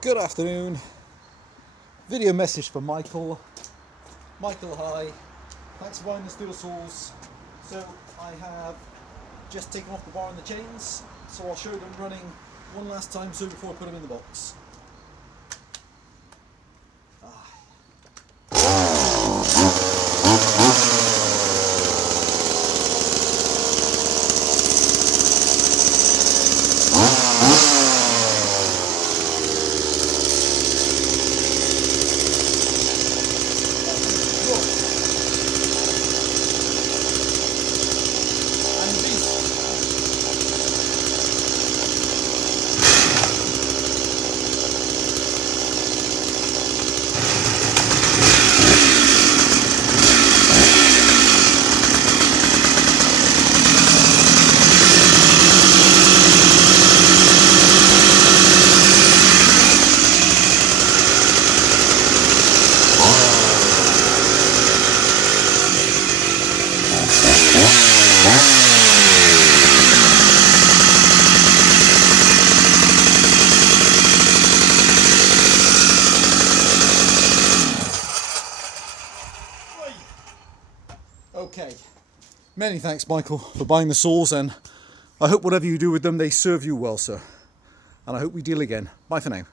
Good afternoon. Video message for Michael. Michael, hi. Thanks for buying the Stihl saws. So I have just taken off the bar and the chains, so I'll show them running one last time before I put them in the box. Okay, many thanks Michael for buying the saws, and I hope whatever you do with them they serve you well, sir, and I hope we deal again. Bye for now.